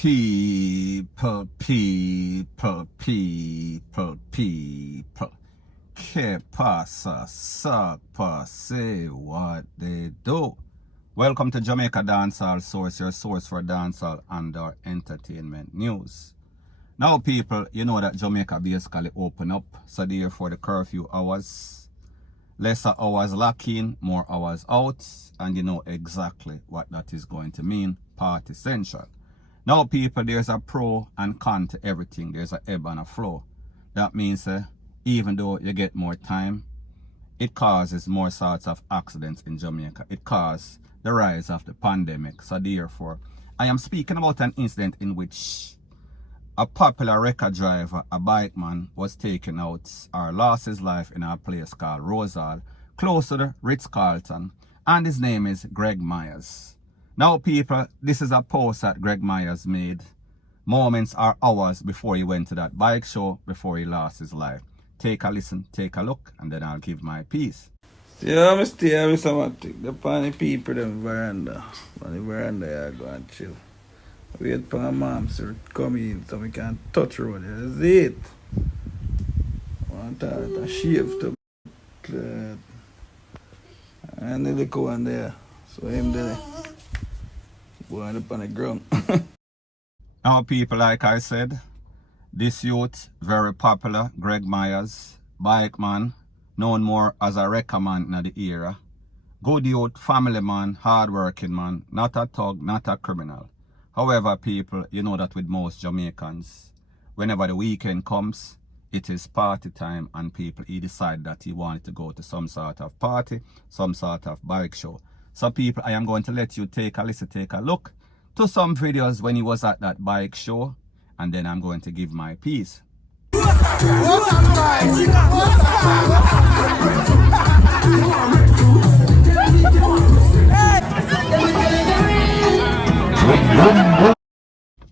People. Que pasa, sapa, say what they do. Welcome to Jamaica Dancehall Source, your source for dancehall and our entertainment news. Now people, you know that Jamaica basically open up, so therefore the curfew hours, lesser hours lock in, more hours out, and you know exactly what that is going to mean, party central. Now people, there's a pro and con to everything. There's a ebb and a flow. That means even though you get more time, it causes more sorts of accidents in Jamaica. It causes the rise of the pandemic. So therefore, I am speaking about an incident in which a popular record driver, a bike man, was taken out or lost his life in a place called Rosal, close to the Ritz-Carlton, and his name is Greg Myers. Now people, this is a post that Greg Myers made moments or hours before he went to that bike show, before he lost his life. Take a listen, take a look, and then I'll give my piece. Yeah, I'm stay with something. The funny people in the veranda. On the veranda, I go and chill. Wait for my mom to come in so we can touch road. That's it. I want to shave to and the little one there. So him there. Going up on the ground. Now people, like I said, this youth, very popular, Greg Myers, bike man, known more as a wrecker man in the era. Good youth, family man, hard-working man, not a thug, not a criminal. However, people, you know that with most Jamaicans, whenever the weekend comes, it is party time, and people, he decide that he wanted to go to some sort of party, some sort of bike show. So people, I am going to let you take a listen, take a look to some videos when he was at that bike show, and then I'm going to give my piece.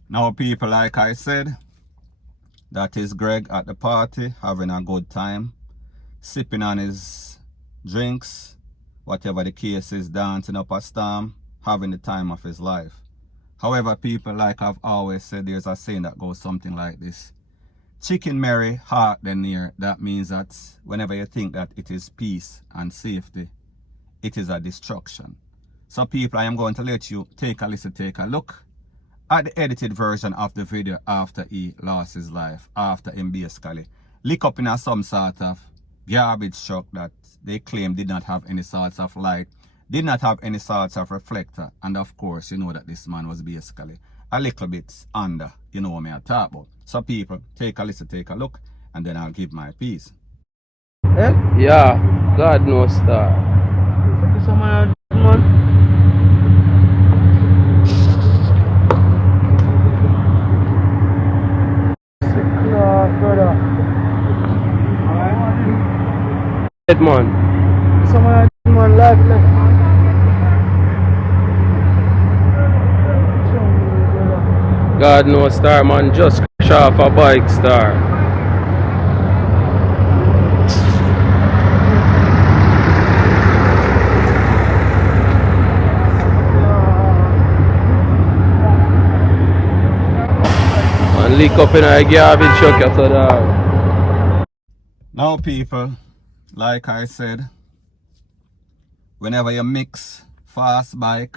Now people, like I said, that is Greg at the party, having a good time, sipping on his drinks, whatever the case is, dancing up a storm, having the time of his life. However, people, like I've always said, there's a saying that goes something like this: chicken merry, heart then near. That means that whenever you think that it is peace and safety, it is a destruction. So people, I am going to let you take a listen, take a look at the edited version of the video after he lost his life, after him basically lick up in some sort of garbage truck that they claim did not have any sorts of light, did not have any sorts of reflector, and of course you know that this man was basically a little bit under, you know what I talk about. So people, take a listen, take a look, and then I'll give my piece. Yeah, God knows that. Man. Someone left. God knows, star man, just crash off a bike, star. And leak up in a garbage truck after that. Now people, like I said, whenever you mix fast bike,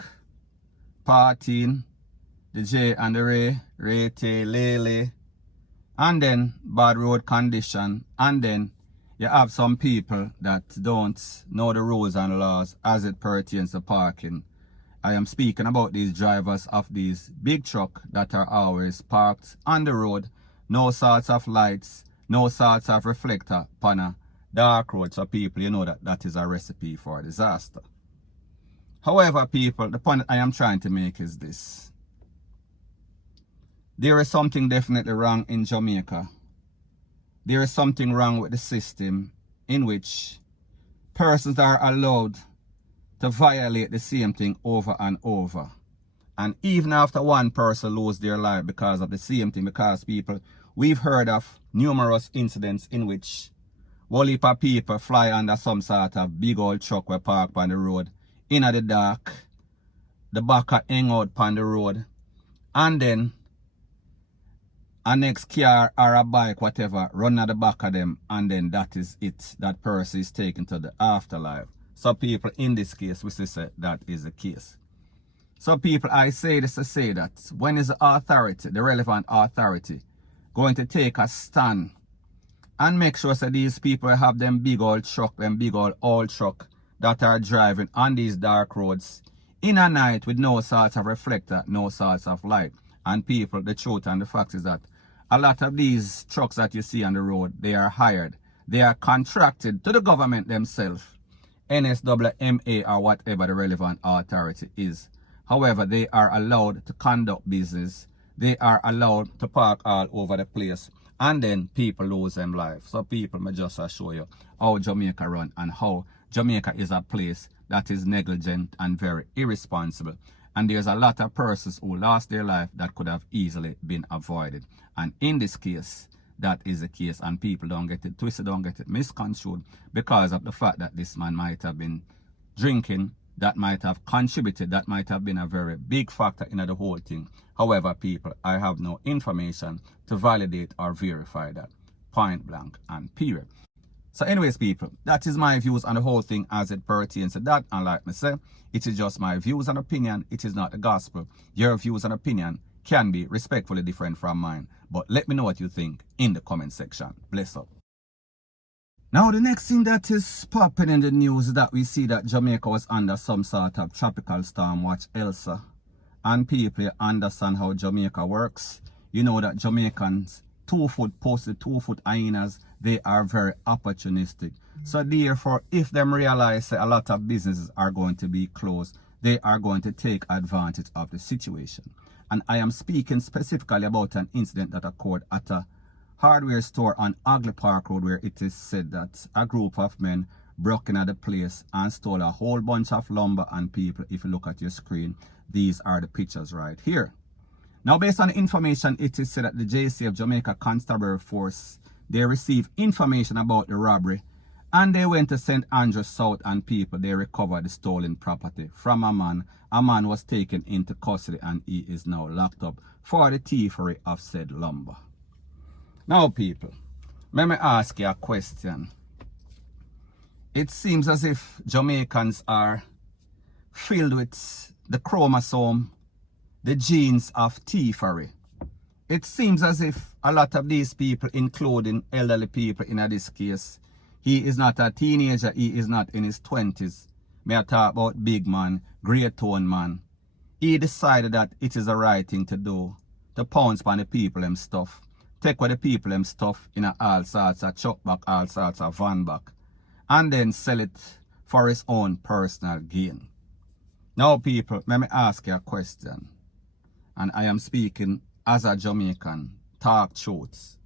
partying, the J and the Ray, T, Lele, and then bad road condition, and then you have some people that don't know the rules and laws as it pertains to parking. I am speaking about these drivers of these big trucks that are always parked on the road, no sorts of lights, no sorts of reflector on a dark road. So people, you know that that is a recipe for disaster. However, people, the point I am trying to make is this: there is something definitely wrong in Jamaica. There is something wrong with the system in which persons are allowed to violate the same thing over and over. And even after one person loses their life because of the same thing, because people, we've heard of numerous incidents in which whole heap of people fly under some sort of big old truck we park on the road, in the dark, the back hang out on the road, and then a next car or a bike, whatever, run at the back of them, and then that is it. That person is taken to the afterlife. So people, in this case, we say that is the case. So people, I say this to say that when is the authority, the relevant authority, going to take a stand and make sure that these people have them big old truck, them big old truck that are driving on these dark roads in a night with no sorts of reflector, no sorts of light. And people, the truth and the fact is that a lot of these trucks that you see on the road, they are hired. They are contracted to the government themselves, NSWMA or whatever the relevant authority is. However, they are allowed to conduct business. They are allowed to park all over the place. And then people lose them life. So people, may just show you how Jamaica run and how Jamaica is a place that is negligent and very irresponsible. And there's a lot of persons who lost their life that could have easily been avoided. And in this case, that is the case. And people don't get it twisted, don't get it misconstrued because of the fact that this man might have been drinking. That might have contributed, that might have been a very big factor in the whole thing. However, people, I have no information to validate or verify that. Point blank and period. So anyways, people, that is my views on the whole thing as it pertains to that. And like me say, it is just my views and opinion. It is not the gospel. Your views and opinion can be respectfully different from mine. But let me know what you think in the comment section. Bless up. Now, the next thing that is popping in the news is that we see that Jamaica was under some sort of tropical storm watch, Elsa. And people understand how Jamaica works. You know that Jamaicans, 2-foot posted, 2-foot hyenas, they are very opportunistic. So therefore, if them realize that a lot of businesses are going to be closed, they are going to take advantage of the situation. And I am speaking specifically about an incident that occurred at a hardware store on ADLY Park Road, where it is said that a group of men broke into the place and stole a whole bunch of lumber. And people, if you look at your screen, these are the pictures right here. Now, based on the information, it is said that the JC of Jamaica Constabulary Force, they received information about the robbery and they went to St. Andrews South, and people, they recovered the stolen property from a man. A man was taken into custody and he is now locked up for the thievery of said lumber. Now, people, let me ask you a question. It seems as if Jamaicans are filled with the chromosome, the genes of thievery. It seems as if a lot of these people, including elderly people in this case, he is not a teenager, he is not in his 20s. May I talk about big man, great tone man. He decided that it is the right thing to do, to pounce on the people and stuff. Take away the people them stuff in all sorts of chuck back, all sorts of van back, and then sell it for his own personal gain. Now, people, let me ask you a question. And I am speaking as a Jamaican, talk truths.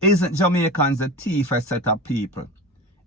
Isn't Jamaicans a thiefer set of people?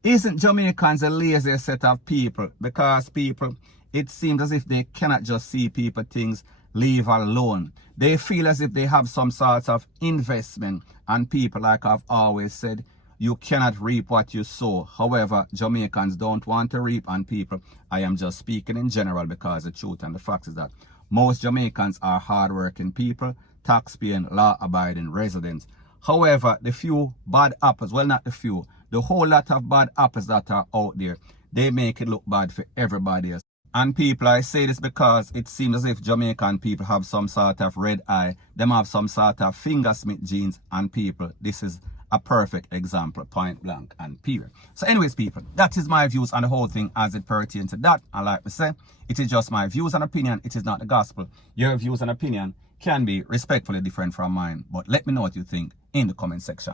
Isn't Jamaicans a lazy set of people? Because people, it seems as if they cannot just see people things, leave alone. They feel as if they have some sort of investment. And people, like I've always said, you cannot reap what you sow. However, Jamaicans don't want to reap. And people, I am just speaking in general because the truth and the fact is that most Jamaicans are hardworking people, tax-paying, law-abiding residents. However, the few bad apples, well, not the few, the whole lot of bad apples that are out there, they make it look bad for everybody else. And people, I say this because it seems as if Jamaican people have some sort of red eye. Them have some sort of fingersmith genes. And people, this is a perfect example, point blank and period. So anyways, people, that is my views on the whole thing as it pertains to that. And like I say, it is just my views and opinion. It is not the gospel. Your views and opinion can be respectfully different from mine. But let me know what you think in the comment section.